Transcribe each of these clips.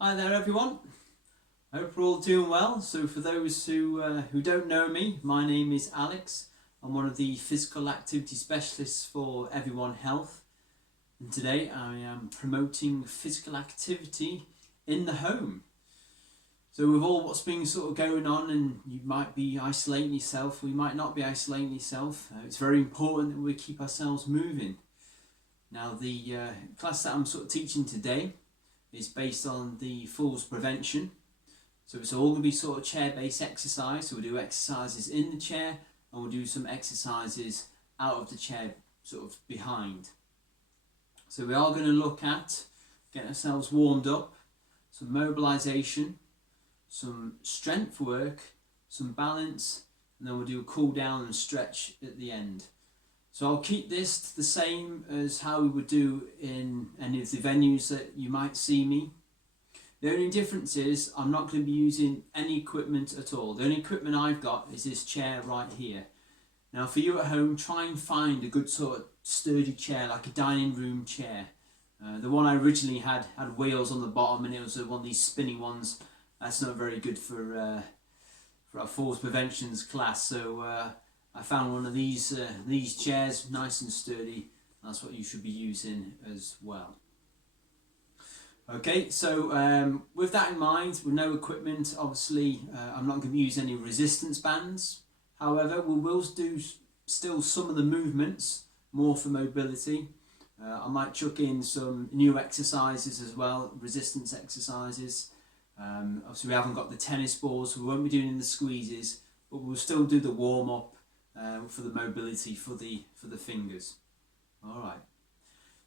Hi there everyone, I hope we're all doing well. So for those who don't know me, my name is Alex. I'm one of the physical activity specialists for Everyone Health, and today I am promoting physical activity in the home. So with all what's been sort of going on, and you might be isolating yourself, we might not be isolating yourself, it's very important that we keep ourselves moving. Now the class that I'm sort of teaching today is based on the falls prevention. So it's all going to be sort of chair-based exercise. So we'll do exercises in the chair and we'll do some exercises out of the chair, sort of behind. So we are going to look at getting ourselves warmed up, some mobilization, some strength work, some balance, and then we'll do a cool down and stretch at the end. So I'll keep this the same as how we would do in any of the venues that you might see me. The only difference is I'm not going to be using any equipment at all. The only equipment I've got is this chair right here. Now for you at home, try and find a good sort of sturdy chair, like a dining room chair. The one I originally had wheels on the bottom, and it was one of these spinning ones. That's not very good for our falls preventions class. So I found one of these chairs, nice and sturdy. That's what you should be using as well. Okay, so with that in mind, with no equipment, obviously I'm not going to use any resistance bands. However, we will do still some of the movements, more for mobility. I might chuck in some new exercises as well, resistance exercises. Obviously we haven't got the tennis balls, so we won't be doing the squeezes, but we'll still do the warm-up for the mobility for the fingers. All right.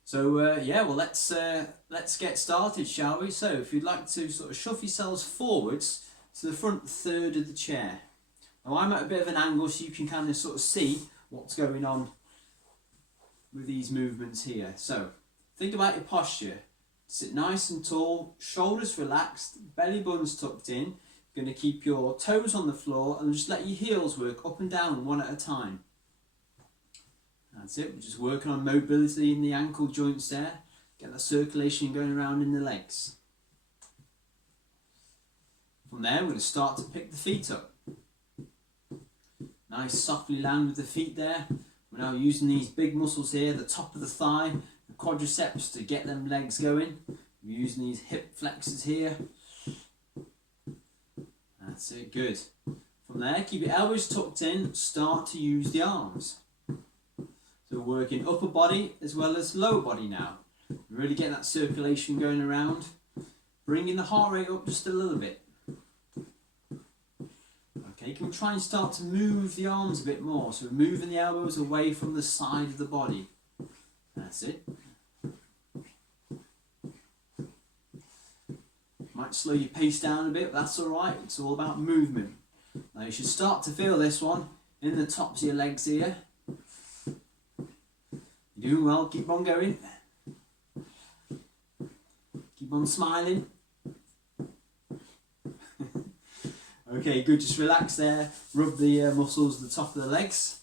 So yeah, well let's get started, shall we? So if you'd like to sort of shove yourselves forwards to the front third of the chair. Now I'm at a bit of an angle, so you can kind of sort of see what's going on with these movements here. So think about your posture. Sit nice and tall, shoulders relaxed, belly buttons tucked in. You're going to keep your toes on the floor and just let your heels work up and down one at a time. That's it, we're just working on mobility in the ankle joints there. Get that circulation going around in the legs. From there, we're going to start to pick the feet up. Nice, softly land with the feet there. We're now using these big muscles here, the top of the thigh, the quadriceps, to get them legs going. We're using these hip flexors here. That's it, good. From there, keep your elbows tucked in, start to use the arms. So we're working upper body as well as lower body now. Really getting that circulation going around. Bringing the heart rate up just a little bit. Okay, can we try and start to move the arms a bit more? So we're moving the elbows away from the side of the body. That's it. Might slow your pace down a bit, but that's alright. It's all about movement. Now you should start to feel this one in the tops of your legs here. You're doing well, keep on going. Keep on smiling. Okay, good, just relax there. Rub the muscles at the top of the legs.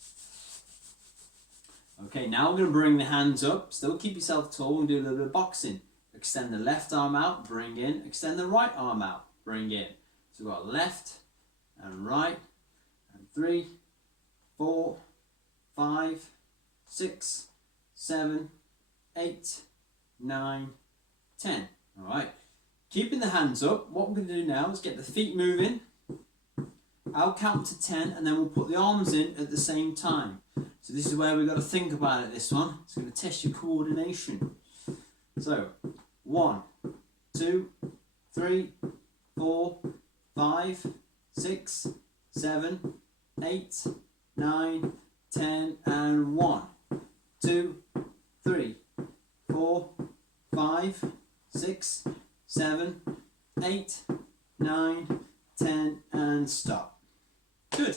Okay, now we're going to bring the hands up. Still keep yourself tall and do a little bit of boxing. Extend the left arm out, bring in. Extend the right arm out, bring in. So we've got left and right. And 3, 4, 5, 6, 7, 8, 9, 10. Alright. Keeping the hands up, what we're going to do now is get the feet moving. I'll count to 10 and then we'll put the arms in at the same time. So this is where we've got to think about it, this one. It's going to test your coordination. So 1, 2, 3, 4, 5, 6, 7, 8, 9, 10 and 1, 2, 3, 4, 5, 6, 7, 8, 9, 10 and stop. Good.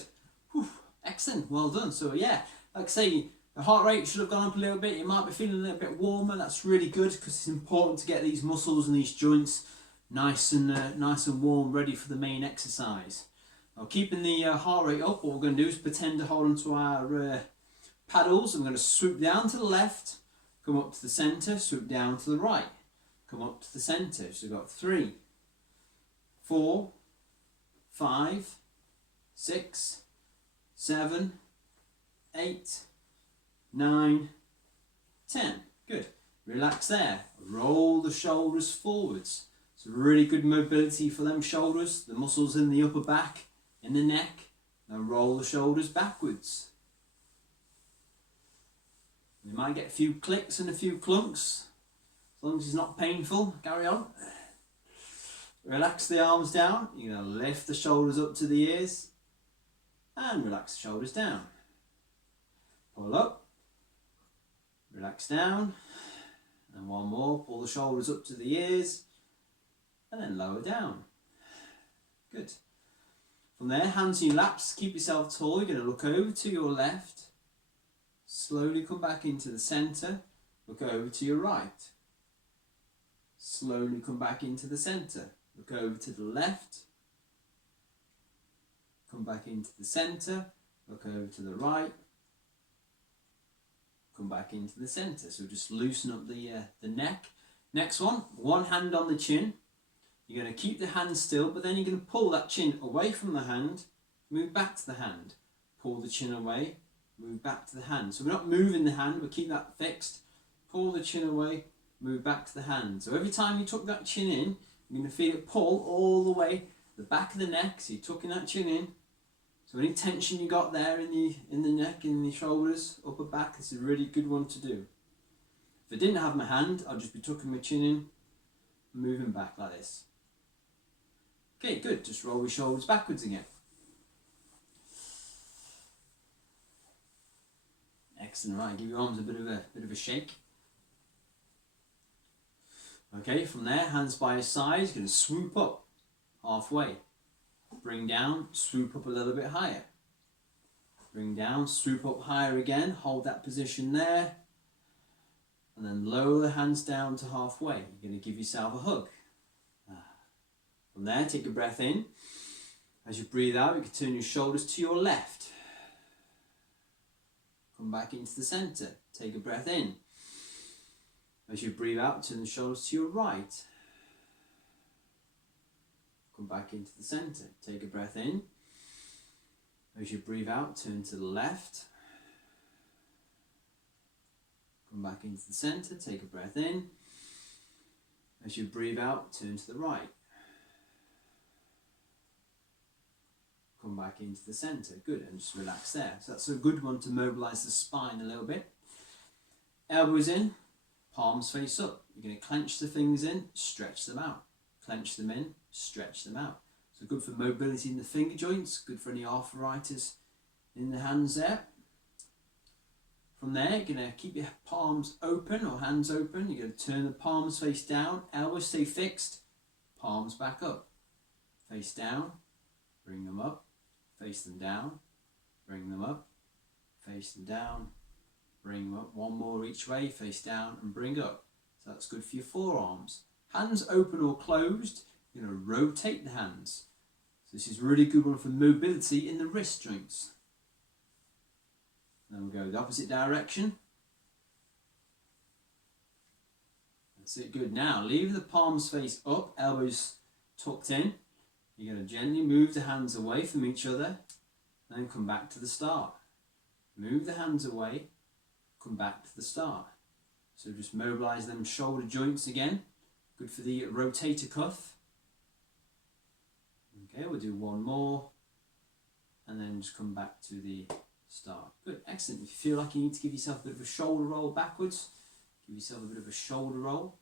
Whew. Excellent. Well done. So yeah, like I say, the heart rate should have gone up a little bit. You might be feeling a little bit warmer. That's really good because it's important to get these muscles and these joints nice and warm, ready for the main exercise. Now, keeping the heart rate up, what we're going to do is pretend to hold onto our paddles. And we're going to swoop down to the left, come up to the centre, swoop down to the right, come up to the centre. So we've got 3, 4, 5, 6, 7, 8, 9, 10. Good. Relax there. Roll the shoulders forwards. It's really good mobility for them shoulders, the muscles in the upper back, in the neck. Now roll the shoulders backwards. You might get a few clicks and a few clunks. As long as it's not painful, carry on. Relax the arms down. You're going to lift the shoulders up to the ears and relax the shoulders down. Pull up, relax down, and one more. Pull the shoulders up to the ears and then lower down. Good. From there, hands in your laps, keep yourself tall. You're going to look over to your left, slowly come back into the centre, look over to your right. Slowly come back into the centre, look over to the left, come back into the centre, look over to the right, come back into the centre. So just loosen up the neck. Next one hand on the chin. You're going to keep the hand still, but then you're going to pull that chin away from the hand, move back to the hand. Pull the chin away, move back to the hand. So we're not moving the hand, we keep that fixed. Pull the chin away, move back to the hand. So every time you tuck that chin in, you're going to feel it pull all the way the back of the neck. So you're tucking that chin in. So any tension you got there in the neck, in the shoulders, upper back, this is a really good one to do. If I didn't have my hand, I'd just be tucking my chin in and moving back like this. Okay, good. Just roll your shoulders backwards again. Excellent. Right, give your arms a bit of a shake. Okay, from there, hands by your sides. You're going to swoop up halfway. Bring down, swoop up a little bit higher. Bring down, swoop up higher again. Hold that position there. And then lower the hands down to halfway. You're going to give yourself a hug. From there, take a breath in. As you breathe out, you can turn your shoulders to your left. Come back into the centre. Take a breath in. As you breathe out, turn the shoulders to your right. Come back into the centre. Take a breath in. As you breathe out, turn to the left. Come back into the centre. Take a breath in. As you breathe out, turn to the right. Come back into the centre. Good, and just relax there. So that's a good one to mobilise the spine a little bit. Elbows in, palms face up. You're going to clench the fingers in, stretch them out. Clench them in, stretch them out. So good for mobility in the finger joints, good for any arthritis in the hands there. From there, you're going to keep your palms open or hands open. You're going to turn the palms face down, elbows stay fixed, palms back up. Face down, bring them up. Face them down, bring them up, face them down, bring them up. One more each way, face down and bring up. So that's good for your forearms. Hands open or closed, you're going to rotate the hands. So this is a really good one for mobility in the wrist joints. Then we'll go the opposite direction. That's it, good. Now leave the palms face up, elbows tucked in. You're going to gently move the hands away from each other and then come back to the start. Move the hands away, come back to the start. So just mobilise them shoulder joints again. Good for the rotator cuff. Okay, we'll do one more and then just come back to the start. Good, excellent. If you feel like you need to give yourself a bit of a shoulder roll backwards, give yourself a bit of a shoulder roll.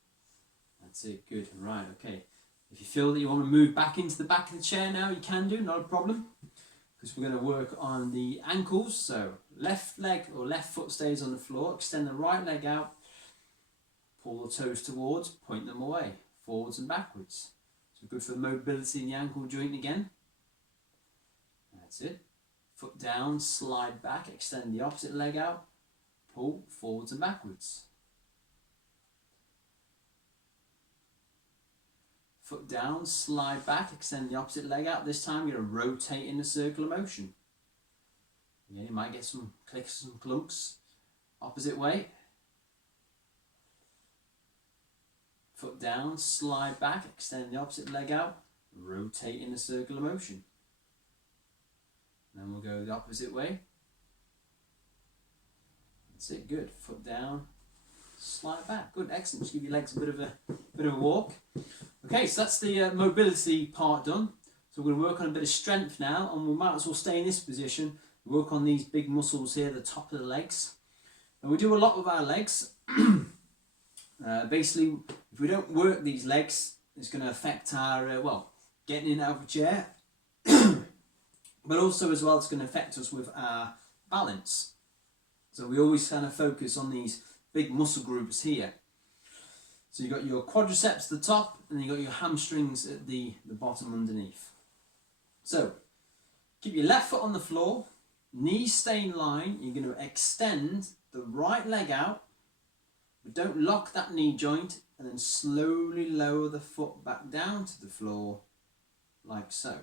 That's it, good. Right, okay. If you feel that you want to move back into the back of the chair now, you can do, not a problem. Because we're going to work on the ankles. So left leg or left foot stays on the floor. Extend the right leg out. Pull the toes towards, point them away. Forwards and backwards. So good for mobility in the ankle joint again. That's it. Foot down, slide back, extend the opposite leg out. Pull forwards and backwards. Foot down, slide back, extend the opposite leg out. This time you're going to rotate in a circular motion. Again, you might get some clicks and clunks. Opposite way. Foot down, slide back, extend the opposite leg out. rotate in a circular motion. And then we'll go the opposite way. That's it, good. Foot down, slide back. Good, excellent. Just give your legs a bit of a walk. Okay, so that's the mobility part done. So we're going to work on a bit of strength now, and we might as well stay in this position. Work on these big muscles here, the top of the legs. And we do a lot with our legs. Basically, if we don't work these legs, it's going to affect our, well, getting in and out of a chair. But also as well, it's going to affect us with our balance. So we always kind of focus on these big muscle groups here. So you've got your quadriceps at the top, and then you've got your hamstrings at the bottom underneath. So keep your left foot on the floor, knees stay in line. You're going to extend the right leg out, but don't lock that knee joint, and then slowly lower the foot back down to the floor, like so.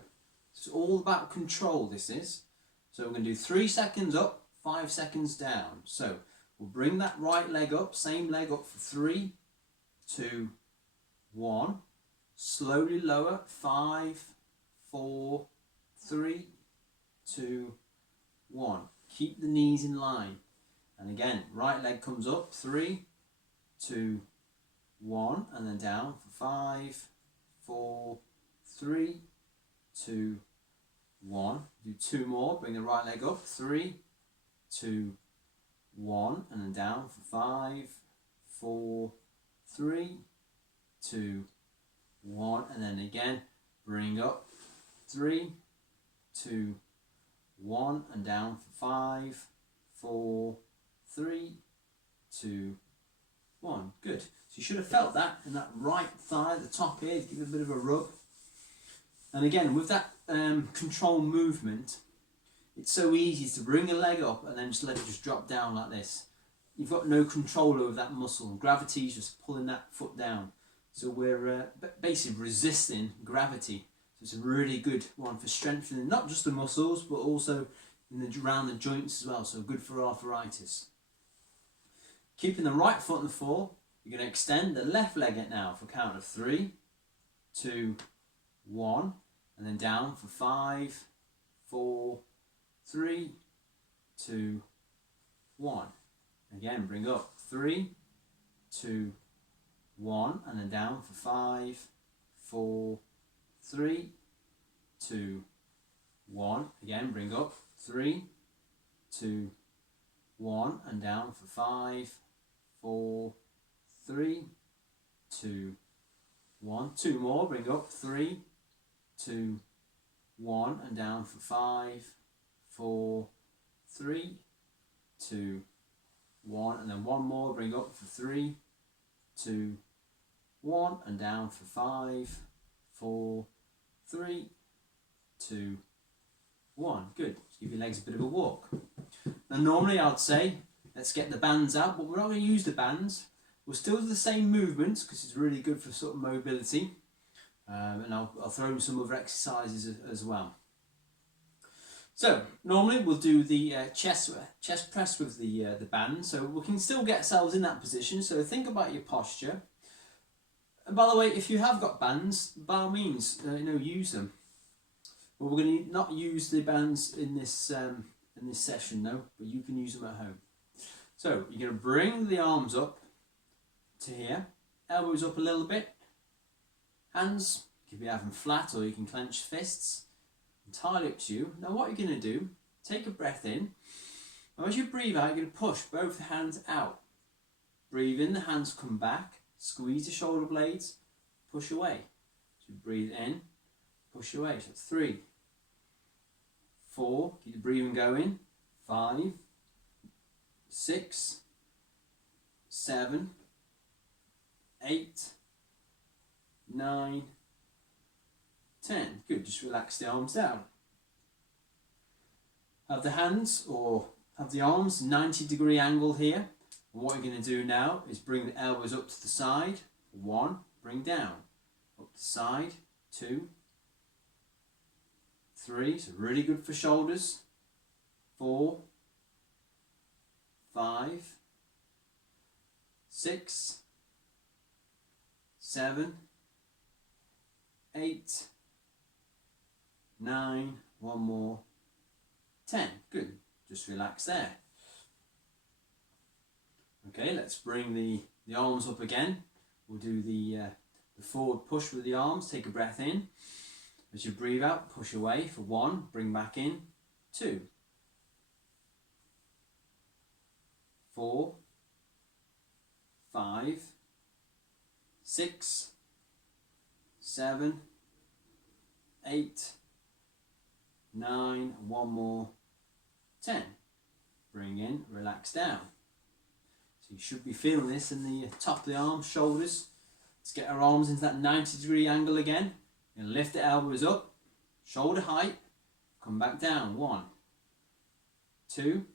It's all about control, this is. So we're going to do 3 seconds up, 5 seconds down. So we'll bring that right leg up, same leg up for 3, 2, 1. Slowly lower, 5, 4, 3, 2, 1. Keep the knees in line. And again, right leg comes up, 3, 2, 1, and then down for 5, 4, 3, 2, 1. Do 2 more, bring the right leg up, 3, 2, 1, and then down for 5, 4, 3, 2, 1, and then again, bring up, 3, 2, 1, and down for 5, 4, 3, 2, 1. Good. So you should have felt that in that right thigh at the top here. Give it a bit of a rub. And again, with that control movement, it's so easy to bring a leg up and then just let it just drop down like this. You've got no control over that muscle. Gravity is just pulling that foot down. So we're basically resisting gravity. So it's a really good one for strengthening not just the muscles, but also around the joints as well. So good for arthritis. Keeping the right foot on the floor, you're going to extend the left leg now for a count of 3, 2, 1, and then down for 5, 4, 3, 2, 1. Again, bring up 3, 2, 1, and then down for 5, 4, 3, 2, 1. Again, bring up 3, 2, 1, and down for 5, 4, 3, 2, 1. 2 more, bring up 3, 2, 1, and down for 5, 4, 3, 2, 1, and then 1 more, bring up for 3, 2, 1, and down for 5, 4, 3, 2, 1. Good. Just give your legs a bit of a walk. Now normally I'd say let's get the bands out, but we're not going to use the bands. We'll still do the same movements because it's really good for sort of mobility, and I'll throw in some other exercises as well. So normally we'll do the chest press with the band, so we can still get ourselves in that position. So think about your posture. And by the way, if you have got bands, by all means, use them. But we're going to not use the bands in this session, no. But you can use them at home. So you're going to bring the arms up to here, elbows up a little bit, hands you can be having flat or you can clench fists. Entirely up to you. Now what you're going to do, take a breath in. Now as you breathe out, you're going to push both hands out. Breathe in, the hands come back. Squeeze the shoulder blades, push away. So breathe in, push away. So 3, 4, keep the breathing going. 5, 6, 7, 8, 9, 10. Good, just relax the arms down. Have the hands or have the arms 90-degree angle here. And what you're going to do now is bring the elbows up to the side. 1, bring down. Up the side. 2, 3, so really good for shoulders. 4, 5, 6, 7, 8, 9, one more, 10. Good. Just relax there. Okay, let's bring the arms up again. We'll do the forward push with the arms. Take a breath in. As you breathe out, push away for 1, bring back in, 2, 4, 5, 6, 7, 8, 9, one more, 10. Bring in, relax down. So you should be feeling this in the top of the arms, shoulders. Let's get our arms into that 90-degree angle again. And lift the elbows up, shoulder height, come back down. 1, 2,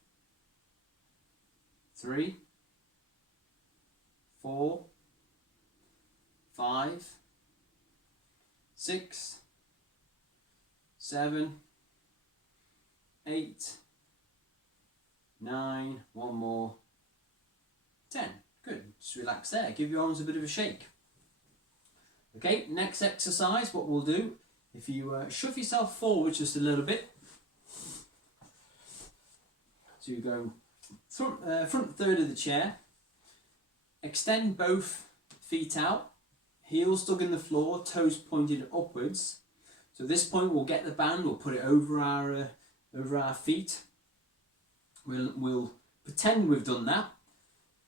3, 4, 5, 6, 7, 8, 9, one more, 10. Good. Just relax there. Give your arms a bit of a shake. Okay, next exercise, what we'll do, if you shove yourself forward just a little bit, so you go front third of the chair, extend both feet out, heels dug in the floor, toes pointed upwards. So at this point we'll get the band, we'll put it over our feet. We'll pretend we've done that.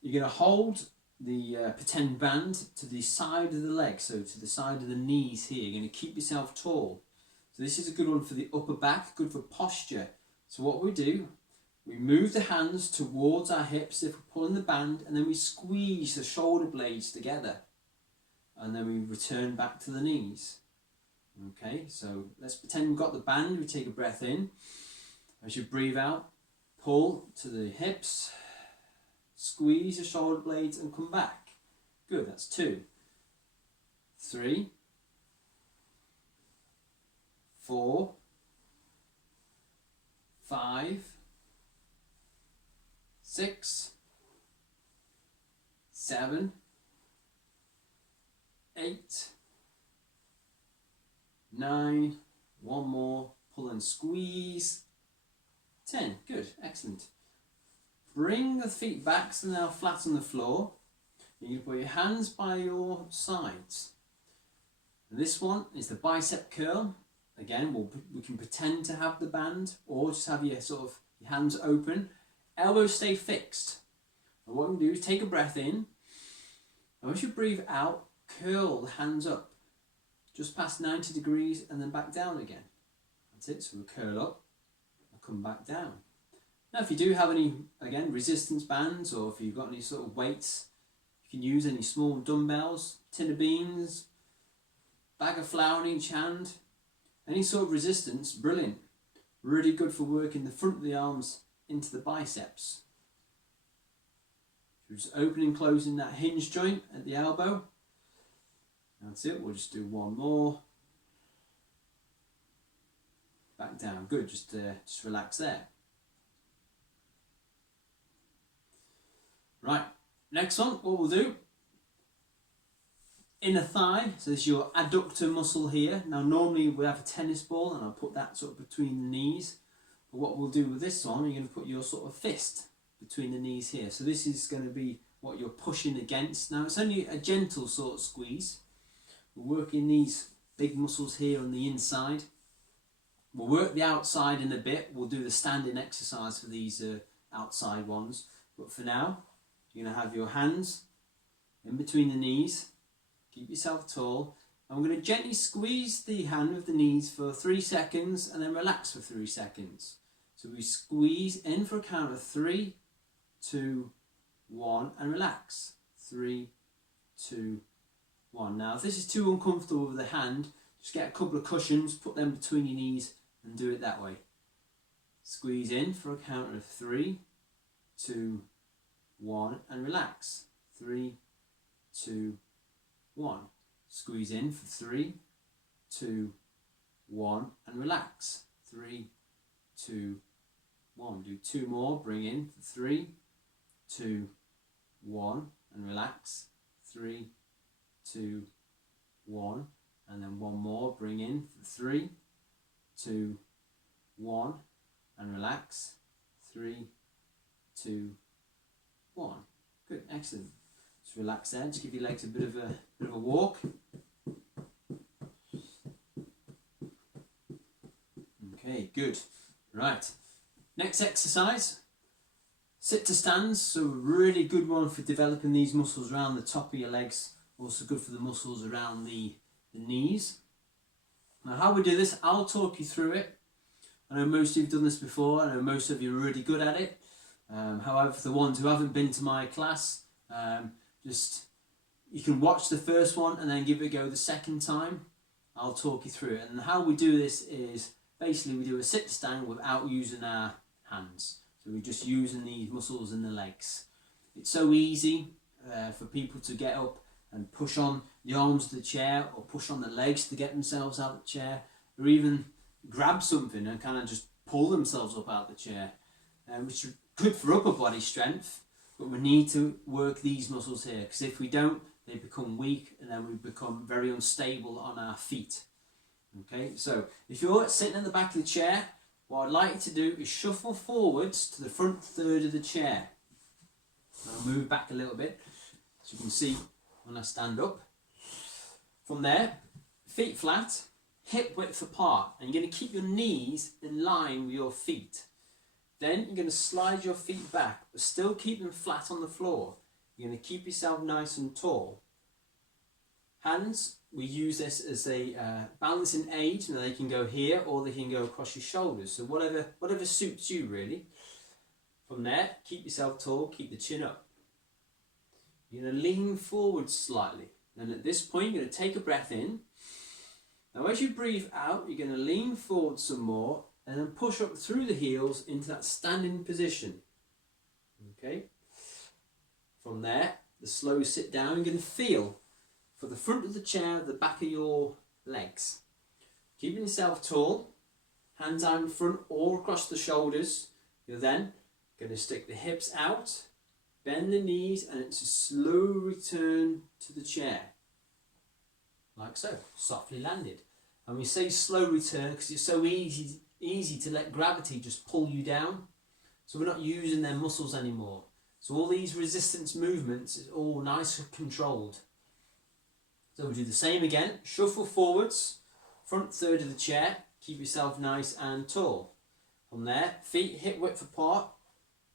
You're going to hold the pretend band to the side of the leg, so to the side of the knees here. You're going to keep yourself tall. So this is a good one for the upper back, good for posture. So what we do, we move the hands towards our hips if we're pulling the band, and then we squeeze the shoulder blades together. And then we return back to the knees. Okay, so let's pretend we've got the band. We take a breath in. As you breathe out, pull to the hips, squeeze the shoulder blades and come back. Good, that's 2, 3, 4, 5, 6, 7, 8, 9, one more, pull and squeeze, 10. Good, excellent. Bring the feet back so they're now flat on the floor. You put your hands by your sides. And this one is the bicep curl. Again, we can pretend to have the band or just have your your hands open. Elbows stay fixed. And what we can do is take a breath in. And once you breathe out, curl the hands up. Just past 90 degrees and then back down again. That's it. So we curl up and come back down. Now if you do have any, again, resistance bands, or if you've got any sort of weights, you can use any small dumbbells, tin of beans, bag of flour in each hand, any sort of resistance, brilliant. Really good for working the front of the arms into the biceps. So just opening and closing that hinge joint at the elbow. That's it, we'll just do one more. Back down, good, just relax there. Right, next one, what we'll do, inner thigh, so this is your adductor muscle here. Now normally we have a tennis ball and I'll put that sort of between the knees. But what we'll do with this one, you're going to put your sort of fist between the knees here. So this is going to be what you're pushing against. Now it's only a gentle sort of squeeze. We're working these big muscles here on the inside. We'll work the outside in a bit. We'll do the standing exercise for these outside ones. But for now, you're going to have your hands in between the knees. Keep yourself tall. And we're going to gently squeeze the hand with the knees for 3 seconds and then relax for 3 seconds. So we squeeze in for a count of 3, 2, 1 and relax. 3, 2, 1. Now if this is too uncomfortable with the hand, just get a couple of cushions, put them between your knees and do it that way. Squeeze in for a count of 3, 2, 1 and relax. 3, 2, 1. Squeeze in for 3, 2, 1 and relax. 3, 2, 1. Do 2 more. Bring in for 3, 2, 1 and relax. 3, 2, 1 and then 1 more. Bring in for 3, 2, 1, and relax. 3, 2, 1. Good, excellent. Just relax there. Just give your legs a bit of a walk. Okay, good. Right. Next exercise. Sit to stands. So a really good one for developing these muscles around the top of your legs. Also good for the muscles around the knees. Now how we do this, I'll talk you through it. I know most of you have done this before. I know most of you are really good at it. However, for the ones who haven't been to my class, you can watch the first one and then give it a go the second time. I'll talk you through it. And how we do this is basically we do a sit stand without using our hands. So we're just using these muscles in the legs. It's so easy for people to get up and push on the arms of the chair or push on the legs to get themselves out of the chair, or even grab something and kind of just pull themselves up out of the chair, which is good for upper body strength, but we need to work these muscles here, because if we don't, they become weak and then we become very unstable on our feet. Okay, so if you're sitting in the back of the chair, what I'd like you to do is shuffle forwards to the front third of the chair. I'll move back a little bit so you can see when I stand up. From there, feet flat, hip width apart, and you're going to keep your knees in line with your feet. Then you're going to slide your feet back, but still keep them flat on the floor. You're going to keep yourself nice and tall. Hands, we use this as a balancing aid, and they can go here or they can go across your shoulders. So whatever suits you really. From there, keep yourself tall, keep the chin up. You're going to lean forward slightly. And at this point, you're going to take a breath in. Now as you breathe out, you're going to lean forward some more and then push up through the heels into that standing position. Okay. From there, the slow sit down, you're going to feel for the front of the chair, the back of your legs. Keeping yourself tall, hands out in front or across the shoulders. You're then going to stick the hips out, bend the knees, and it's a slow return to the chair. Like so, softly landed. And we say slow return because it's so easy to let gravity just pull you down. So we're not using their muscles anymore. So all these resistance movements is all nice and controlled. So we'll do the same again. Shuffle forwards, front third of the chair. Keep yourself nice and tall. From there, feet hip width apart.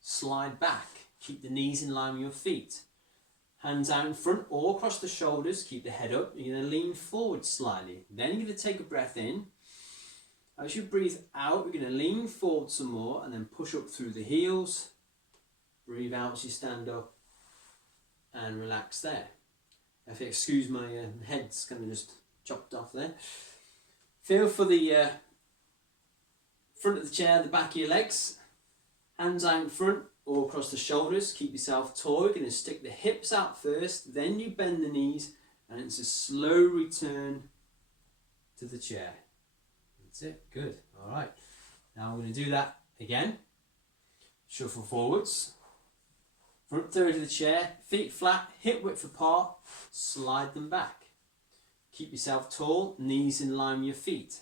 Slide back. Keep the knees in line with your feet. Hands out in front or across the shoulders. Keep the head up. You're going to lean forward slightly. Then you're going to take a breath in. As you breathe out, you're going to lean forward some more and then push up through the heels. Breathe out as you stand up and relax there. If you excuse my head's kind of just chopped off there. Feel for the front of the chair, the back of your legs. Hands out in front or across the shoulders. Keep yourself tall. You're going to stick the hips out first, then you bend the knees, and it's a slow return to the chair. That's it. Good. All right. Now I'm going to do that again. Shuffle forwards. Front third of the chair, feet flat, hip width apart, slide them back. Keep yourself tall, knees in line with your feet.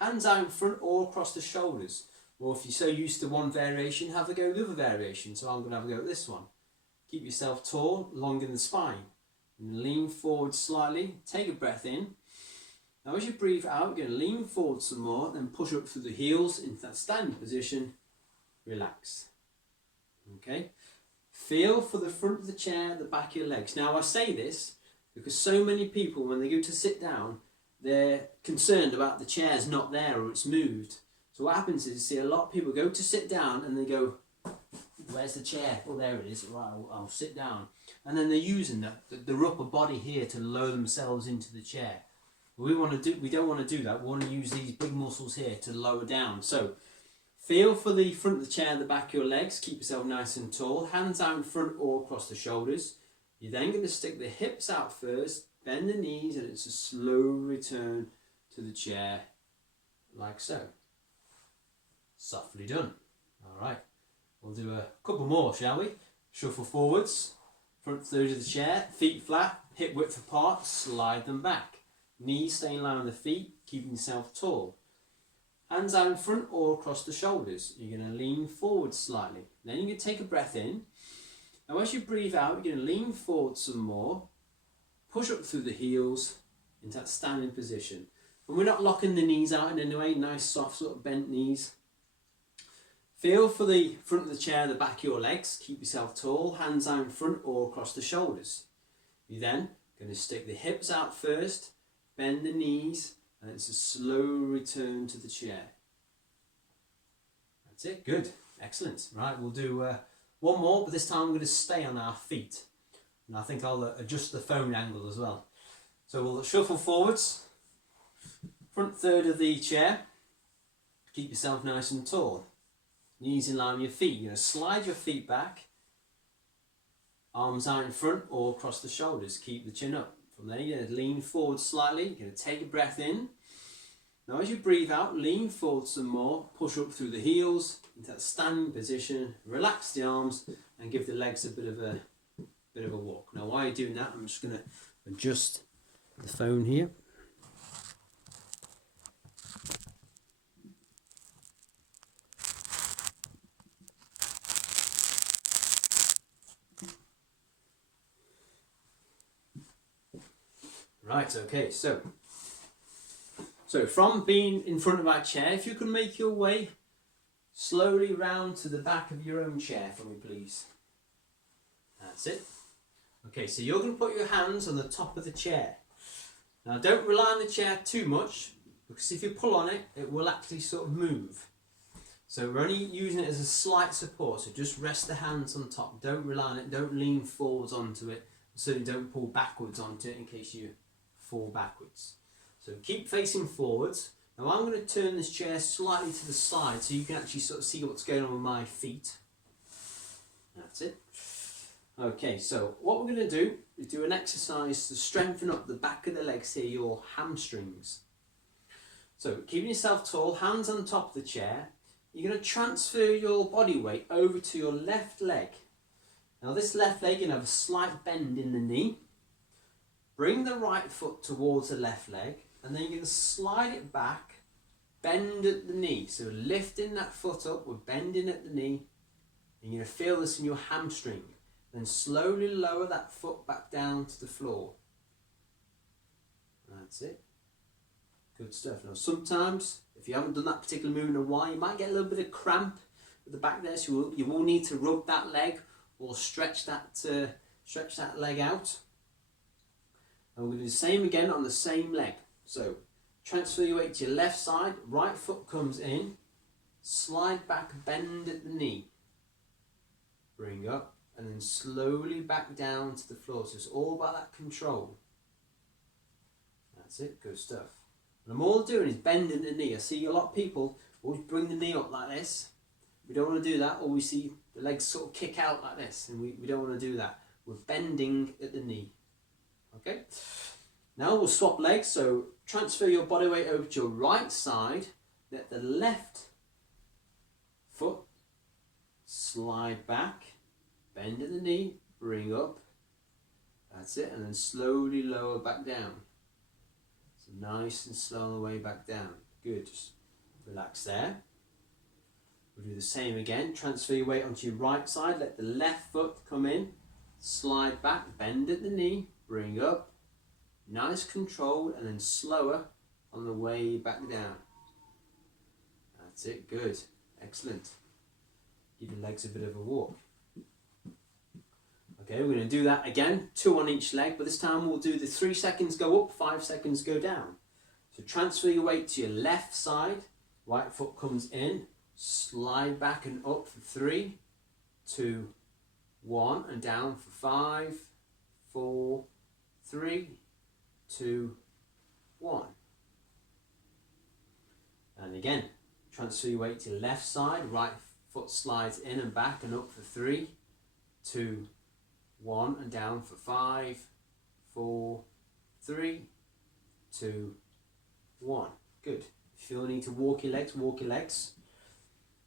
Hands out in front or across the shoulders. Or if you're so used to one variation, have a go with the other variation. So I'm going to have a go at this one. Keep yourself tall, long in the spine. And lean forward slightly, take a breath in. Now as you breathe out, you're going to lean forward some more, then push up through the heels into that standing position. Relax. Okay. Feel for the front of the chair, the back of your legs. Now I say this because so many people, when they go to sit down, they're concerned about the chair's not there or it's moved. So what happens is, you see a lot of people go to sit down and they go, where's the chair? Oh, there it is. Right, I'll sit down. And then they're using the upper body here to lower themselves into the chair. But we don't want to do that. We want to use these big muscles here to lower down. So feel for the front of the chair, the back of your legs. Keep yourself nice and tall. Hands out in front or across the shoulders. You're then going to stick the hips out first, bend the knees, and it's a slow return to the chair, like so. Softly done. All right. We'll do a couple more, shall we? Shuffle forwards, front third of the chair, feet flat, hip width apart, slide them back. Knees stay in line with the feet, keeping yourself tall. Hands out in front or across the shoulders. You're going to lean forward slightly. Then you're going to take a breath in. Now as you breathe out, you're going to lean forward some more. Push up through the heels into that standing position. And we're not locking the knees out in any way. Nice soft sort of bent knees. Feel for the front of the chair, the back of your legs. Keep yourself tall. Hands out in front or across the shoulders. You're then going to stick the hips out first. Bend the knees. And it's a slow return to the chair. That's it. Good. Excellent. Right, we'll do one more, but this time we're going to stay on our feet. And I think I'll adjust the phone angle as well. So we'll shuffle forwards. Front third of the chair. Keep yourself nice and tall. Knees in line with your feet. You're going to slide your feet back. Arms out in front or across the shoulders. Keep the chin up. From there, you're going to lean forward slightly. You're going to take a breath in. Now, as you breathe out, lean forward some more. Push up through the heels into that standing position. Relax the arms and give the legs a bit of a walk. Now, while you're doing that, I'm just going to adjust the phone here. Right, okay, so from being in front of our chair, if you can make your way slowly round to the back of your own chair for me, please. That's it. Okay, so you're going to put your hands on the top of the chair. Now don't rely on the chair too much, because if you pull on it, it will actually sort of move. So we're only using it as a slight support, so just rest the hands on top. Don't rely on it, don't lean forwards onto it, certainly don't pull backwards onto it in case you fall backwards. So keep facing forwards. Now I'm going to turn this chair slightly to the side so you can actually sort of see what's going on with my feet. That's it. Okay, so what we're going to do is do an exercise to strengthen up the back of the legs here, your hamstrings. So keeping yourself tall, hands on top of the chair, you're going to transfer your body weight over to your left leg. Now this left leg, you're going to have a slight bend in the knee. Bring the right foot towards the left leg, and then you're going to slide it back, bend at the knee. So lifting that foot up, we're bending at the knee, and you're going to feel this in your hamstring. Then slowly lower that foot back down to the floor. That's it. Good stuff. Now sometimes, if you haven't done that particular movement in a while, you might get a little bit of cramp at the back there, so you will need to rub that leg or stretch that leg out. And we're going to do the same again on the same leg. So transfer your weight to your left side, right foot comes in, slide back, bend at the knee, bring up, and then slowly back down to the floor. So it's all about that control. That's it, good stuff. And I'm all doing is bending the knee. I see a lot of people always bring the knee up like this. We don't want to do that, or we see the legs sort of kick out like this, and we don't want to do that. We're bending at the knee. Okay, now we'll swap legs, so transfer your body weight over to your right side, let the left foot slide back, bend at the knee, bring up, that's it, and then slowly lower back down. So nice and slow on the way back down. Good, just relax there. We'll do the same again, transfer your weight onto your right side, let the left foot come in, slide back, bend at the knee, bring up, nice control, and then slower on the way back down. That's it, good, excellent. Give your legs a bit of a walk. Okay, we're going to do that again, 2 on each leg, but this time we'll do the 3 seconds go up, 5 seconds go down. So transfer your weight to your left side, right foot comes in, slide back and up for 3, 2, 1, and down for 5, 4, 3, 2, 1. And again, transfer your weight to your left side, right foot slides in and back and up for 3, 2, 1, and down for 5, 4, 3, 2, 1. Good. If you feel the need to walk your legs, walk your legs.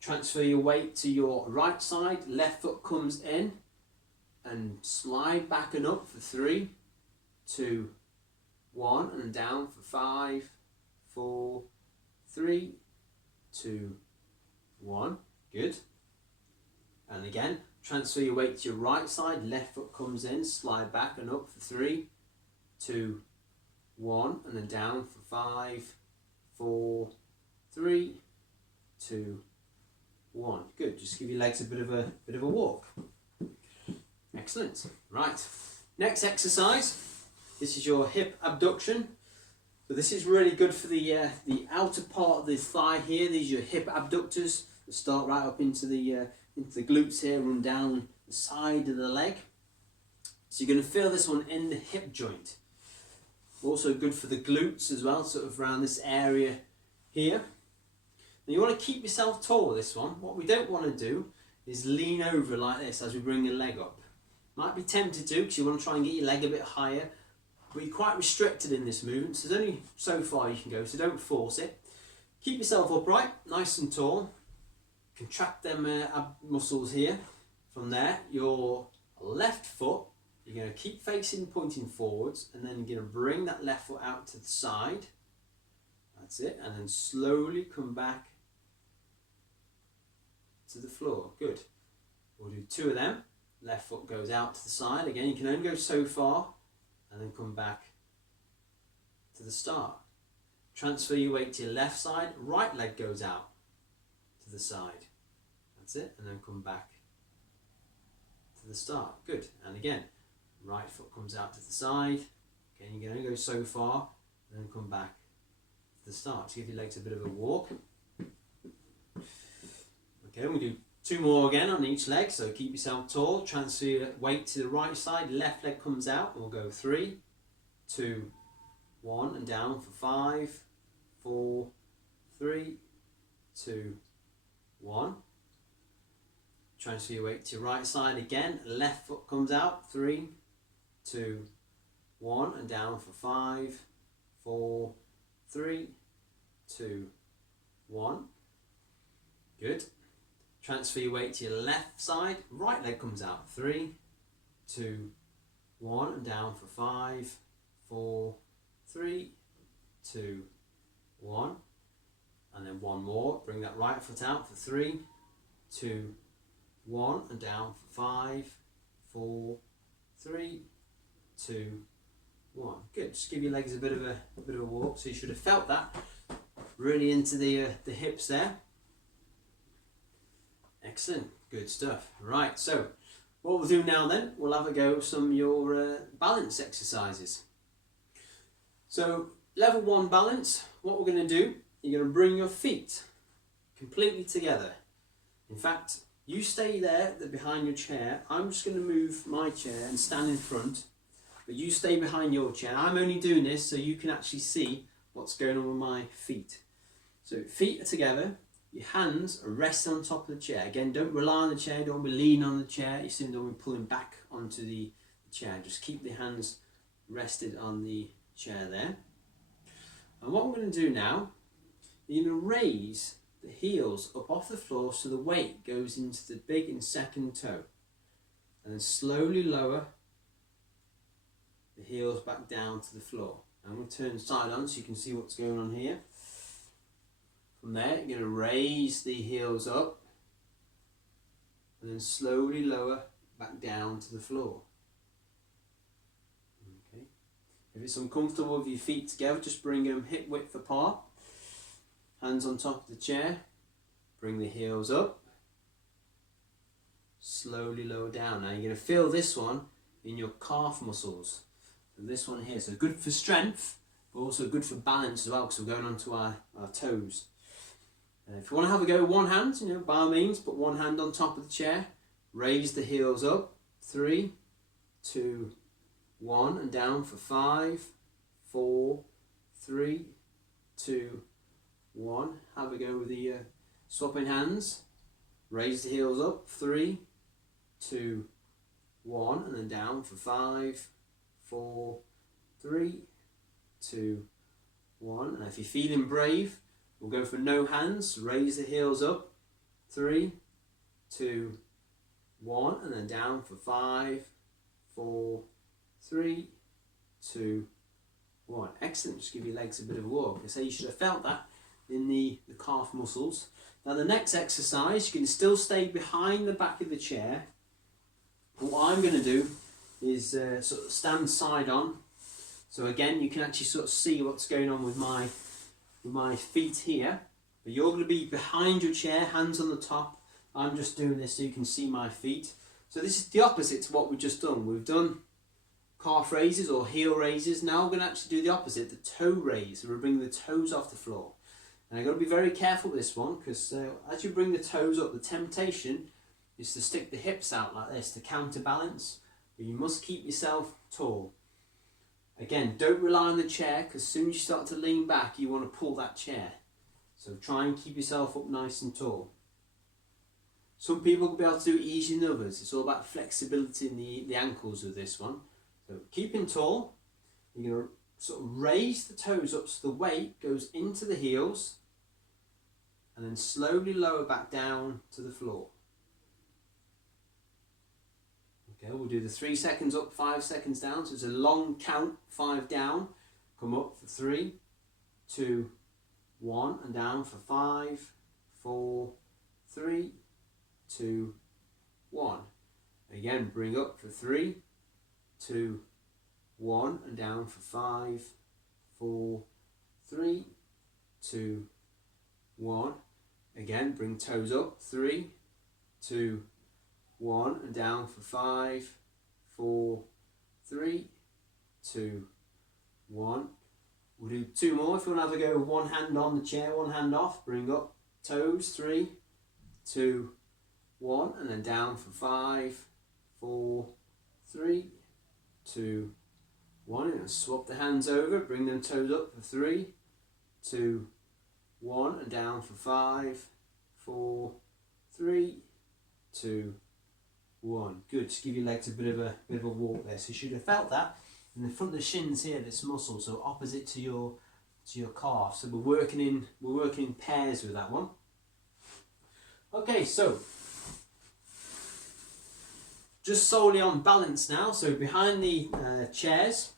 Transfer your weight to your right side, left foot comes in and slide back and up for 3, 2, 1, and down for 5, 4, 3, 2, 1. Good. And again, transfer your weight to your right side, left foot comes in, slide back and up for 3, 2, 1, and then down for 5, 4, 3, 2, 1. Good. Just give your legs a bit of a walk. Excellent. Right. Next exercise. This is your hip abduction. So this is really good for the outer part of the thigh here. These are your hip abductors that start right up into the glutes here, run down the side of the leg. So you're going to feel this one in the hip joint. Also good for the glutes as well, sort of around this area here. And you want to keep yourself tall, this one. What we don't want to do is lean over like this as we bring the leg up. Might be tempted to, because you want to try and get your leg a bit higher, but you're quite restricted in this movement, so there's only so far you can go, so don't force it. Keep yourself upright, nice and tall. Contract them ab muscles here. From there, your left foot, you're going to keep facing, pointing forwards, and then you're going to bring that left foot out to the side. That's it, and then slowly come back to the floor. Good. We'll do 2 of them. Left foot goes out to the side. Again, you can only go so far, and then come back to the start. Transfer your weight to your left side. Right leg goes out to the side. That's it, and then come back to the start. Good. And again, right foot comes out to the side. Again, you can only go so far, and then come back to the start. So give your legs a bit of a walk. Okay, we'll do 2 more again on each leg, so keep yourself tall. Transfer your weight to the right side, left leg comes out, and we'll go 3, 2, 1, and down for 5, 4, 3, 2, 1. Transfer your weight to your right side again, left foot comes out, 3, 2, 1, and down for 5, 4, 3, 2, 1. Good. Transfer your weight to your left side, right leg comes out, 3, 2, 1, and down for 5, 4, 3, 2, 1. And then 1 more, bring that right foot out for 3, 2, 1, and down for 5, 4, 3, 2, 1. Good. Just give your legs a bit of a walk. So you should have felt that really into the hips there. Excellent. Good stuff. Right. So what we'll do now then, we'll have a go of some of your balance exercises. So level 1 balance. What we're going to do, you're going to bring your feet completely together. In fact, you stay there behind your chair. I'm just going to move my chair and stand in front, but you stay behind your chair. I'm only doing this so you can actually see what's going on with my feet. So feet are together, your hands are resting on top of the chair. Again, don't rely on the chair, don't be leaning on the chair, you simply don't be pulling back onto the chair. Just keep the hands rested on the chair there. And what I'm going to do now, you're going to raise the heels up off the floor so the weight goes into the big and second toe. And then slowly lower the heels back down to the floor. I'm going to turn side on so you can see what's going on here. From there, you're going to raise the heels up and then slowly lower back down to the floor. Okay. If it's uncomfortable with your feet together, just bring them hip width apart. Hands on top of the chair. Bring the heels up. Slowly lower down. Now you're going to feel this one in your calf muscles. And this one here. So good for strength, but also good for balance as well, because we're going onto our toes. If you want to have a go with one hand, by all means, put one hand on top of the chair. Raise the heels up. 3, 2, 1, and down for 5, 4, 3, 2, 1. Have a go with the swapping hands. Raise the heels up. 3, 2, 1, and then down for 5, 4, 3, 2, 1. And if you're feeling brave, we'll go for no hands. Raise the heels up. 3, 2, 1, and then down for 5, 4, 3, 2, 1. Excellent. Just give your legs a bit of a walk. I say you should have felt that in the calf muscles. Now the next exercise, you can still stay behind the back of the chair. But what I'm going to do is sort of stand side on. So again, you can actually sort of see what's going on with my feet here. But you're going to be behind your chair, hands on the top. I'm just doing this so you can see my feet. So this is the opposite to what we've just done. We've done calf raises or heel raises. Now we're going to actually do the opposite, the toe raise. So we're bringing the toes off the floor. And I've got to be very careful with this one, because as you bring the toes up, the temptation is to stick the hips out like this to counterbalance, but you must keep yourself tall. Again, don't rely on the chair, because as soon as you start to lean back, you want to pull that chair. So try and keep yourself up nice and tall. Some people will be able to do it easier than others. It's all about flexibility in the ankles with this one. So keeping tall, you're going to sort of raise the toes up so the weight goes into the heels, and then slowly lower back down to the floor. Okay, we'll do the 3 seconds up, 5 seconds down. So it's a long count, 5 down. Come up for 3, 2, 1, and down for 5, 4, 3, 2, 1. Again, bring up for 3, 2, 1, and down for 5, 4, 3, 2, 1. Again, bring toes up, 3, 2, 1, and down for 5, 4, 3, 2, 1. We'll do 2 more. If you want to have a go with one hand on the chair, one hand off, bring up toes, 3, 2, 1, and then down for 5, 4, 3, 2, 1, and swap the hands over, bring them toes up for 3, 2, 1, and down for 5, 4, 3, 2, 1. Good. Just give your legs a bit of a walk there. So you should have felt that in the front of the shins here, this muscle, so opposite to your calf. So we're working in pairs with that one. Okay, so just solely on balance now. So behind the chairs,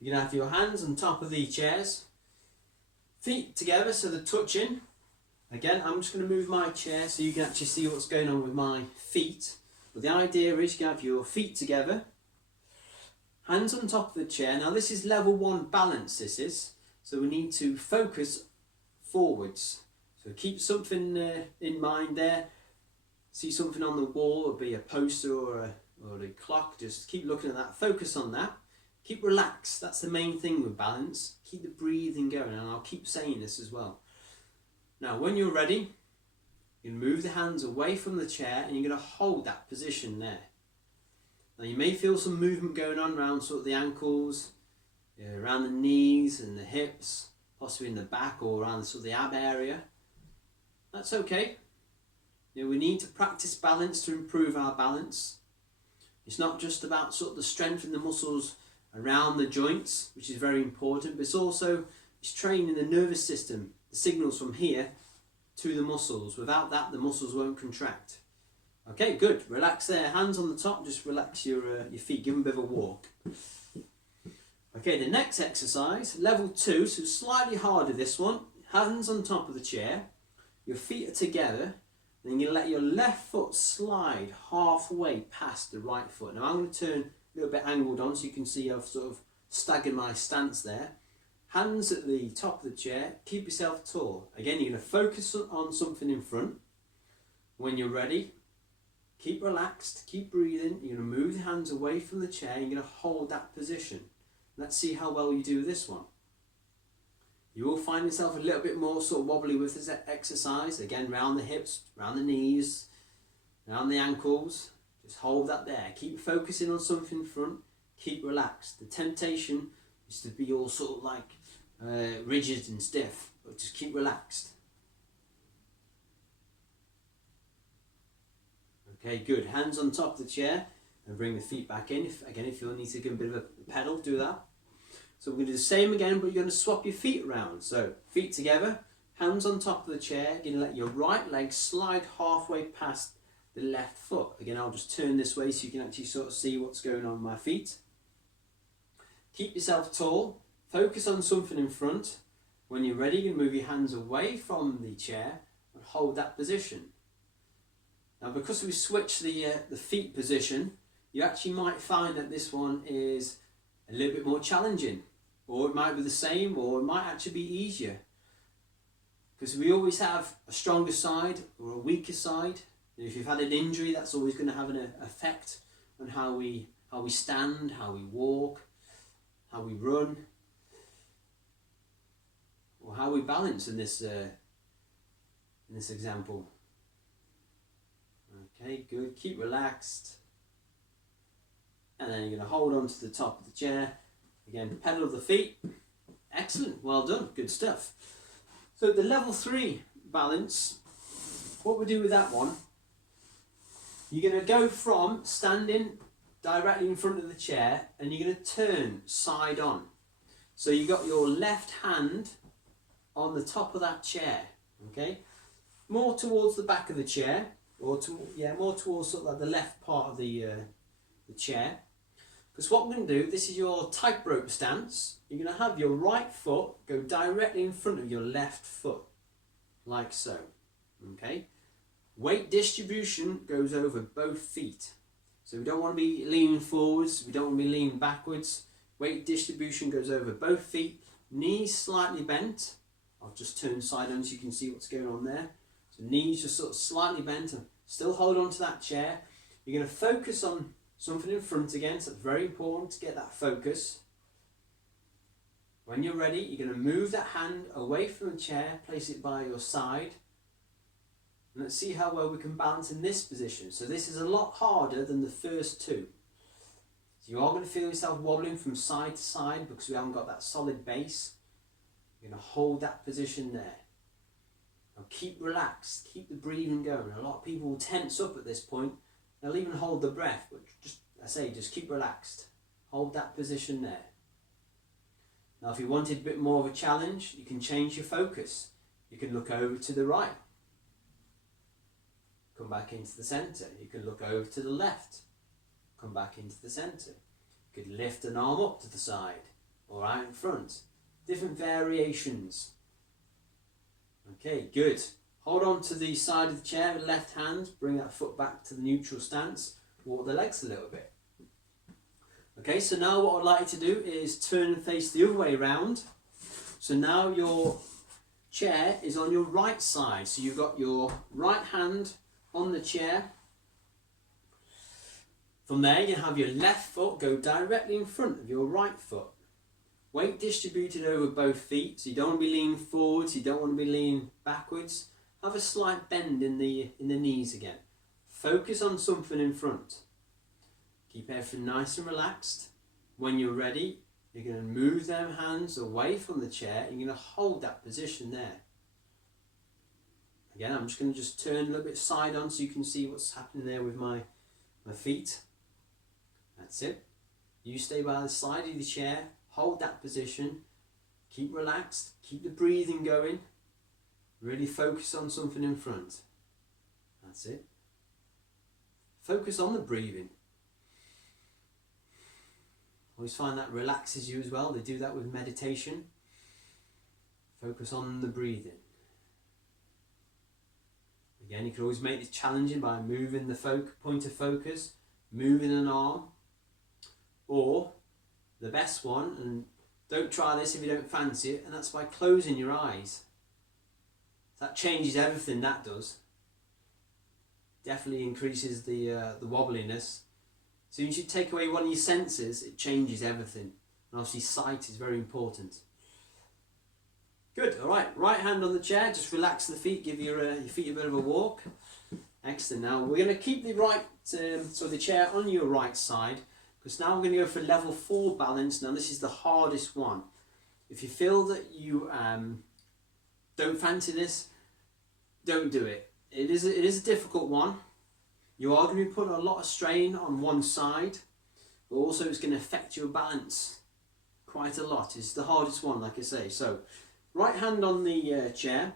you're going to have your hands on top of the chairs, feet together so they're touching. Again, I'm just going to move my chair so you can actually see what's going on with my feet. But the idea is you have your feet together, hands on top of the chair. Now this is level 1 balance, this is. So we need to focus forwards. So keep something in mind there. See something on the wall, it'll be a poster or a clock. Just keep looking at that, focus on that. Keep relaxed, that's the main thing with balance. Keep the breathing going, and I'll keep saying this as well. Now when you're ready, you can move the hands away from the chair and you're going to hold that position there. Now you may feel some movement going on around sort of the ankles, around the knees and the hips, possibly in the back or around sort of the ab area. That's okay. We need to practice balance to improve our balance. It's not just about sort of the strength in the muscles around the joints, which is very important, but it's training the nervous system, the signals from here to the muscles. Without that, the muscles won't contract. Okay, good. Relax there. Hands on the top. Just relax your feet. Give them a bit of a walk. Okay, the next exercise, level 2, so slightly harder this one. Hands on top of the chair. Your feet are together. Then you let your left foot slide halfway past the right foot. Now I'm going to turn a little bit angled on so you can see I've sort of staggered my stance there. Hands at the top of the chair. Keep yourself tall. Again, you're going to focus on something in front. When you're ready, keep relaxed, keep breathing. You're going to move the hands away from the chair. You're going to hold that position. Let's see how well you do this one. You will find yourself a little bit more sort of wobbly with this exercise. Again, round the hips, round the knees, round the ankles. Just hold that there. Keep focusing on something in front. Keep relaxed. The temptation is to be all sort of like rigid and stiff, but just keep relaxed. Okay, good. Hands on top of the chair and bring the feet back in. If you'll need to give a bit of a pedal, do that. So we're going to do the same again, but you're going to swap your feet around. So feet together, hands on top of the chair. You're going to let your right leg slide halfway past the left foot. Again, I'll just turn this way so you can actually sort of see what's going on with my feet. Keep yourself tall. Focus on something in front. When you're ready, you can move your hands away from the chair and hold that position. Now, because we switched the feet position, you actually might find that this one is a little bit more challenging, or it might be the same, or it might actually be easier. Because we always have a stronger side or a weaker side. And if you've had an injury, that's always going to have an effect on how we stand, how we walk, how we run, or how we balance in this example. Okay, good. Keep relaxed. And then you're going to hold on to the top of the chair. Again, pedal of the feet. Excellent. Well done. Good stuff. So the level 3 balance, what we do with that one, you're going to go from standing directly in front of the chair and you're going to turn side on. So you got your left hand on the top of that chair, okay? More towards the back of the chair, or more towards sort of like the left part of the chair. Because what we're going to do, this is your tightrope stance. You're going to have your right foot go directly in front of your left foot, like so, okay? Weight distribution goes over both feet. So we don't want to be leaning forwards, we don't want to be leaning backwards. Weight distribution goes over both feet, knees slightly bent. I'll just turn side on so you can see what's going on there. So knees just sort of slightly bent and still hold on to that chair. You're going to focus on something in front again, so it's very important to get that focus. When you're ready, you're going to move that hand away from the chair, place it by your side. And let's see how well we can balance in this position. So this is a lot harder than the first two. So you are going to feel yourself wobbling from side to side because we haven't got that solid base. You're going to hold that position there. Now keep relaxed, keep the breathing going. A lot of people will tense up at this point. They'll even hold the breath, but just keep relaxed. Hold that position there. Now if you wanted a bit more of a challenge, you can change your focus. You can look over to the right. Come back into the centre. You can look over to the left. Come back into the centre. You could lift an arm up to the side or out in front. Different variations. Okay, good. Hold on to the side of the chair with left hand. Bring that foot back to the neutral stance. Walk the legs a little bit. Okay, so now what I'd like you to do is turn and face the other way around. So now your chair is on your right side. So you've got your right hand on the chair. From there you have your left foot go directly in front of your right foot. Weight distributed over both feet, so you don't want to be leaning forwards, you don't want to be leaning backwards. Have a slight bend in the knees again. Focus on something in front. Keep everything nice and relaxed. When you're ready, you're going to move them hands away from the chair. You're going to hold that position there. Again, I'm just going to turn a little bit side on so you can see what's happening there with my feet. That's it. You stay by the side of the chair. Hold that position, keep relaxed, keep the breathing going, really focus on something in front. That's it. Focus on the breathing. Always find that relaxes you as well. They do that with meditation. Focus on the breathing. Again, you can always make this challenging by moving the point of focus, moving an arm, or the best one, and don't try this if you don't fancy it, and that's by closing your eyes. That changes everything, that does. Definitely increases the wobbliness. So you should take away one of your senses, it changes everything. And obviously sight is very important. Good, alright, right hand on the chair, just relax the feet, give your feet a bit of a walk. Excellent. Now we're going to keep the chair on your right side, because now we're going to go for level 4 balance. Now this is the hardest one. If you feel that you don't fancy this, don't do it. It is a difficult one. You are going to be putting a lot of strain on one side, but also it's going to affect your balance quite a lot. It's the hardest one, like I say. So right hand on the chair.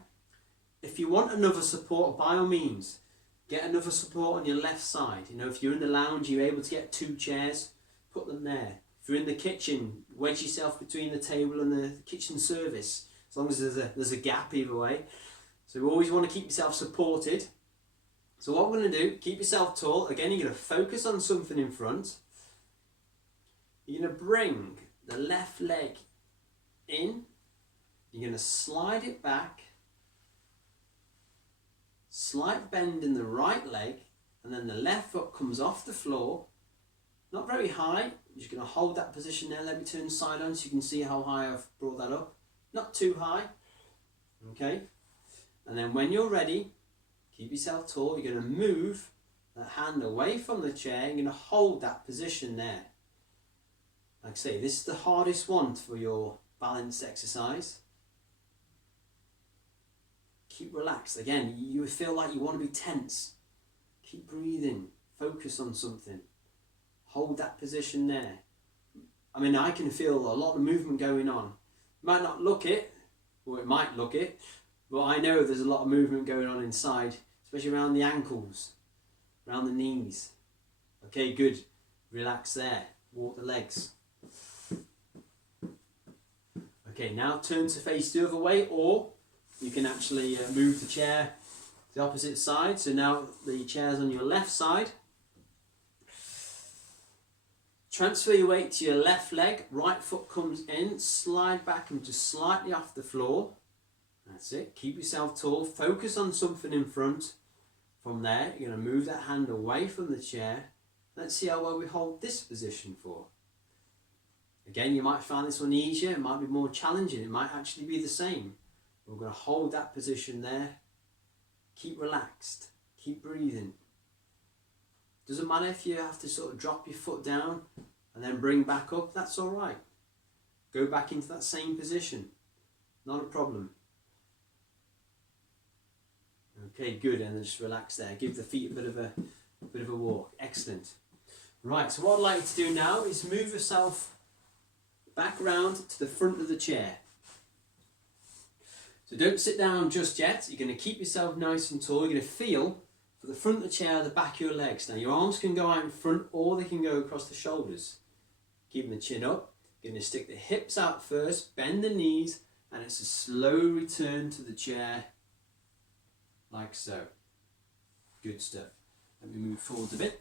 If you want another support, by all means, get another support on your left side. You know, if you're in the lounge, you're able to get 2 chairs, put them there. If you're in the kitchen, wedge yourself between the table and the kitchen service as long as there's a gap either way. So you always want to keep yourself supported. So what we're going to do, keep yourself tall. Again, you're going to focus on something in front. You're going to bring the left leg in. You're going to slide it back. Slight bend in the right leg. And then the left foot comes off the floor. Not very high. You're just going to hold that position there. Let me turn side on so you can see how high I've brought that up. Not too high. Okay. And then when you're ready, keep yourself tall. You're going to move that hand away from the chair. You're going to hold that position there. Like I say, this is the hardest one for your balance exercise. Keep relaxed. Again, you feel like you want to be tense. Keep breathing. Focus on something. Hold that position there. I mean, I can feel a lot of movement going on. Might not look it, or it might look it, but I know there's a lot of movement going on inside, especially around the ankles, around the knees. Okay, good. Relax there. Walk the legs. Okay, now turn to face the other way, or you can actually move the chair to the opposite side. So now the chair's on your left side. Transfer your weight to your left leg. Right foot comes in. Slide back and just slightly off the floor. That's it. Keep yourself tall. Focus on something in front. From there, you're going to move that hand away from the chair. Let's see how well we hold this position for. Again, you might find this one easier. It might be more challenging. It might actually be the same. We're going to hold that position there. Keep relaxed. Keep breathing. Doesn't matter if you have to sort of drop your foot down and then bring back up. That's all right. Go back into that same position. Not a problem. Okay, good. And then just relax there. Give the feet a bit of a walk. Excellent. Right. So what I'd like you to do now is move yourself back round to the front of the chair. So don't sit down just yet. You're going to keep yourself nice and tall. You're going to feel for the front of the chair, the back of your legs. Now your arms can go out in front or they can go across the shoulders. Keeping the chin up. You're going to stick the hips out first, bend the knees, and it's a slow return to the chair, like so. Good stuff. Let me move forward a bit.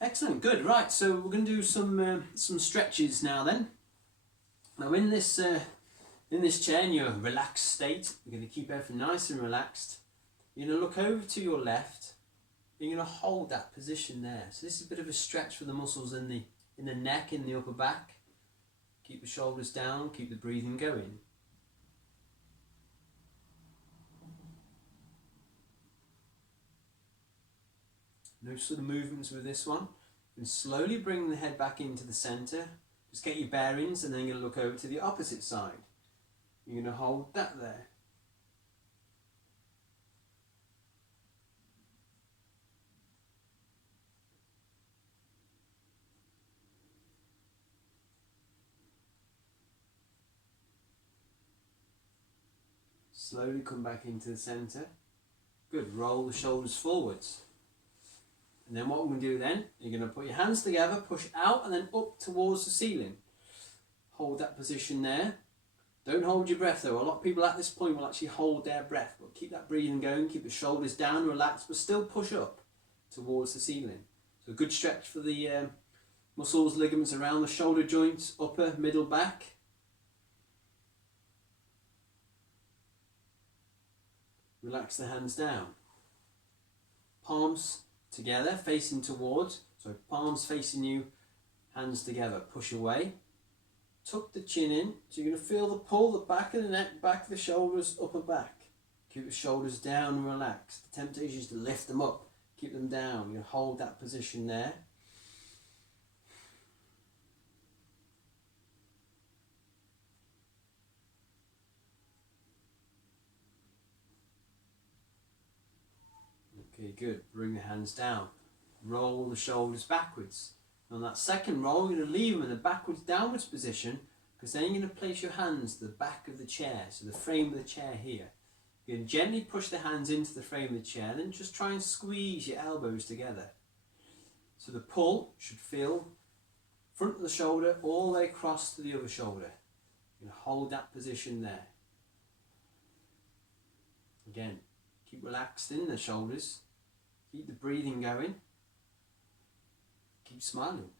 Excellent, good. Right, so we're going to do some stretches now then. Now in this chair, in your relaxed state, you're going to keep everything nice and relaxed. You're going to look over to your left. You're going to hold that position there. So this is a bit of a stretch for the muscles in the neck, in the upper back. Keep the shoulders down, keep the breathing going. No sort of movements with this one. You can slowly bring the head back into the centre. Just get your bearings and then you're going to look over to the opposite side. You're going to hold that there. Slowly come back into the centre. Good. Roll the shoulders forwards. And then what we're going to do then, you're going to put your hands together, push out and then up towards the ceiling. Hold that position there. Don't hold your breath though. A lot of people at this point will actually hold their breath. But keep that breathing going, keep the shoulders down, relax, but still push up towards the ceiling. So a good stretch for the muscles, ligaments around the shoulder joints, upper, middle, back. Relax the hands down. Palms together, facing towards. So palms facing you, hands together. Push away. Tuck the chin in. So you're going to feel the pull, the back of the neck, back of the shoulders, upper back. Keep the shoulders down and relax. The temptation is to lift them up. Keep them down. You hold that position there. Okay, good. Bring the hands down. Roll the shoulders backwards. On that second roll, you're going to leave them in a backwards downwards position because then you're going to place your hands to the back of the chair, so the frame of the chair here. You're going to gently push the hands into the frame of the chair, then just try and squeeze your elbows together. So the pull should feel front of the shoulder all the way across to the other shoulder. You're going to hold that position there. Again, keep relaxed in the shoulders. Keep the breathing going. Keep smiling.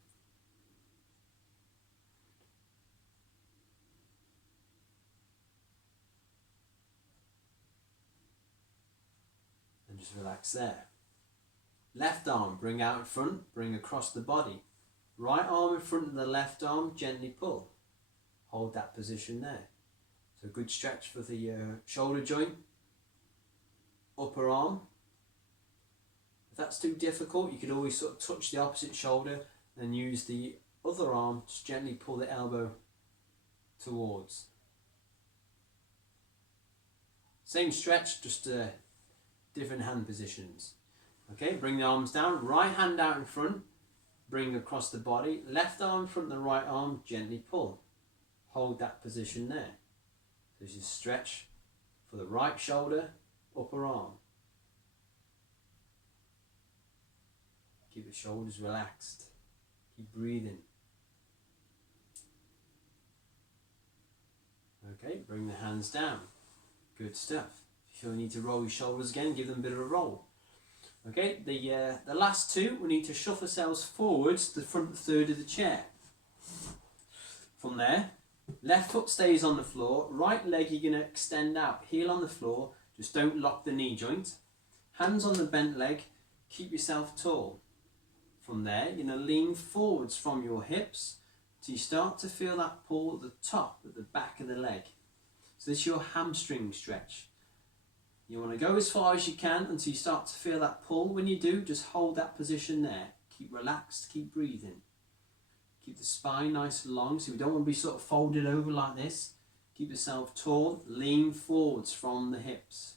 And just relax there. Left arm, bring out in front, bring across the body. Right arm in front of the left arm, gently pull. Hold that position there. So a good stretch for the shoulder joint. Upper arm. If that's too difficult, you could always sort of touch the opposite shoulder and use the other arm to gently pull the elbow towards. Same stretch, just different hand positions. Okay, bring the arms down, right hand out in front, bring across the body, left arm in front of the right arm, gently pull. Hold that position there. So this is stretch for the right shoulder, upper arm. Keep the shoulders relaxed. Keep breathing. Okay, bring the hands down. Good stuff. If you need to roll your shoulders again, give them a bit of a roll. Okay, the last two, we need to shuffle ourselves forwards to the front third of the chair. From there, left foot stays on the floor, right leg you're going to extend out, heel on the floor, just don't lock the knee joint. Hands on the bent leg, keep yourself tall. From there, you're going to lean forwards from your hips till you start to feel that pull at the top, at the back of the leg. So this is your hamstring stretch. You want to go as far as you can until you start to feel that pull. When you do, just hold that position there. Keep relaxed, keep breathing. Keep the spine nice and long, so we don't want to be sort of folded over like this. Keep yourself tall, lean forwards from the hips.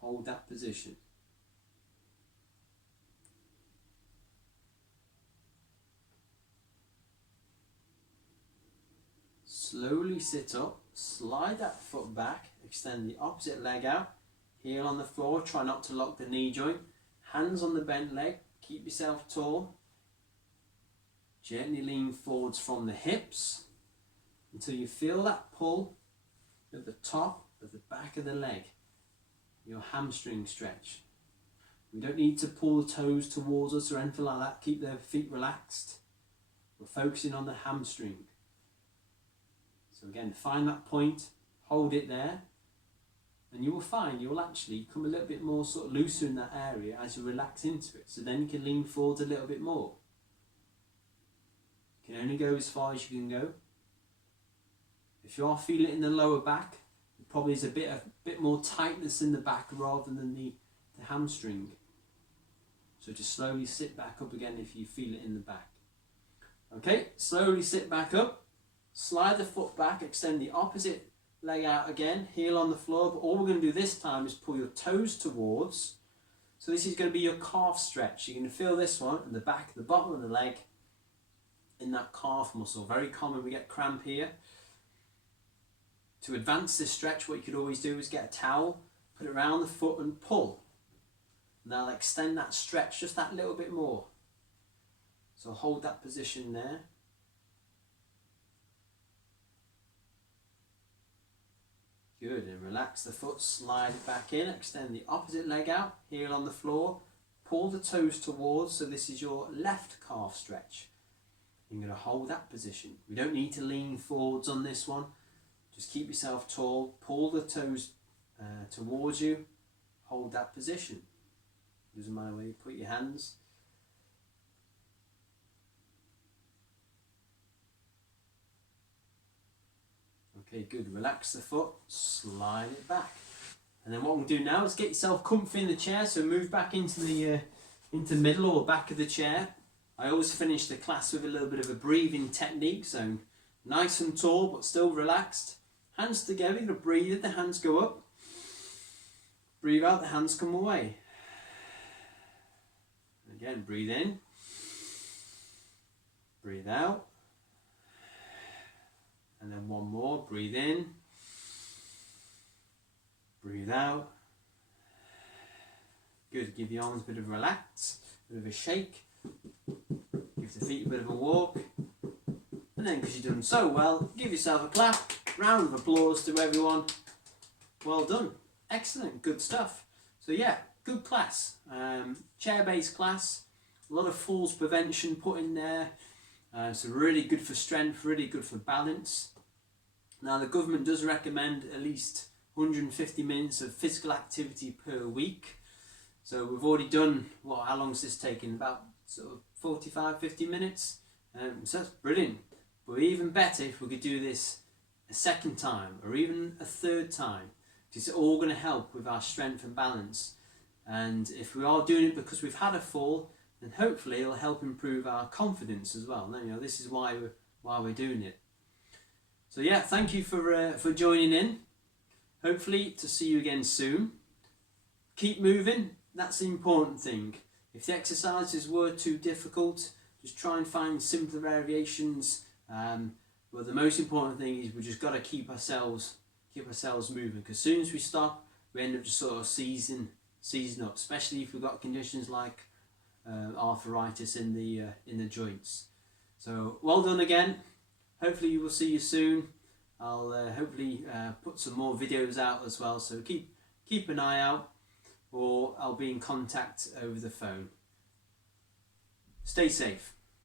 Hold that position. Slowly sit up, slide that foot back, extend the opposite leg out, heel on the floor, try not to lock the knee joint, hands on the bent leg, keep yourself tall, gently lean forwards from the hips until you feel that pull at the top of the back of the leg, your hamstring stretch. We don't need to pull the toes towards us or anything like that, keep the feet relaxed. We're focusing on the hamstring. So again, find that point, hold it there, and you will find you'll actually come a little bit more sort of looser in that area as you relax into it. So then you can lean forward a little bit more. You can only go as far as you can go. If you are feeling it in the lower back, there probably is a bit more tightness in the back rather than the hamstring. So just slowly sit back up again if you feel it in the back. Okay, slowly sit back up. Slide the foot back, extend the opposite leg out again, heel on the floor, but all we're going to do this time is pull your toes towards. So this is going to be your calf stretch. You're going to feel this one in the back, the bottom of the leg, in that calf muscle. Very common, we get cramp here. To advance this stretch, what you could always do is get a towel, put it around the foot and pull. And that'll extend that stretch just that little bit more. So hold that position there. Good, and relax the foot, slide it back in, extend the opposite leg out, heel on the floor, pull the toes towards, so this is your left calf stretch. You're going to hold that position. We don't need to lean forwards on this one, just keep yourself tall, pull the toes towards you, hold that position. Doesn't matter where you put your hands. Okay, good. Relax the foot, slide it back. And then what we'll do now is get yourself comfy in the chair, so move back into the middle or back of the chair. I always finish the class with a little bit of a breathing technique, so nice and tall but still relaxed. Hands together, you're going to breathe, the hands go up. Breathe out, the hands come away. Again, breathe in. Breathe out. And then one more, breathe in, breathe out. Good, give the arms a bit of a relax, a bit of a shake, give the feet a bit of a walk, And then because you've done so well, give yourself a clap, round of applause to everyone. Well done, excellent, good stuff. So yeah, good class, chair-based class, a lot of falls prevention put in there, so really good for strength, really good for balance. Now the government does recommend at least 150 minutes of physical activity per week. So we've already done, how long has this taken? About sort of 45-50 minutes. So that's brilliant. But even better if we could do this a second time or even a third time. It's all going to help with our strength and balance. And if we are doing it because we've had a fall, then hopefully it'll help improve our confidence as well. You know, this is why we're doing it. So yeah, thank you for joining in. Hopefully to see you again soon. Keep moving. That's the important thing. If the exercises were too difficult, just try and find simpler variations. But the most important thing is we just got to keep ourselves moving. Because as soon as we stop, we end up just sort of seizing up. Especially if we've got conditions like arthritis in the joints. So well done again. Hopefully we will see you soon. I'll hopefully put some more videos out as well. So keep an eye out. Or I'll be in contact over the phone. Stay safe.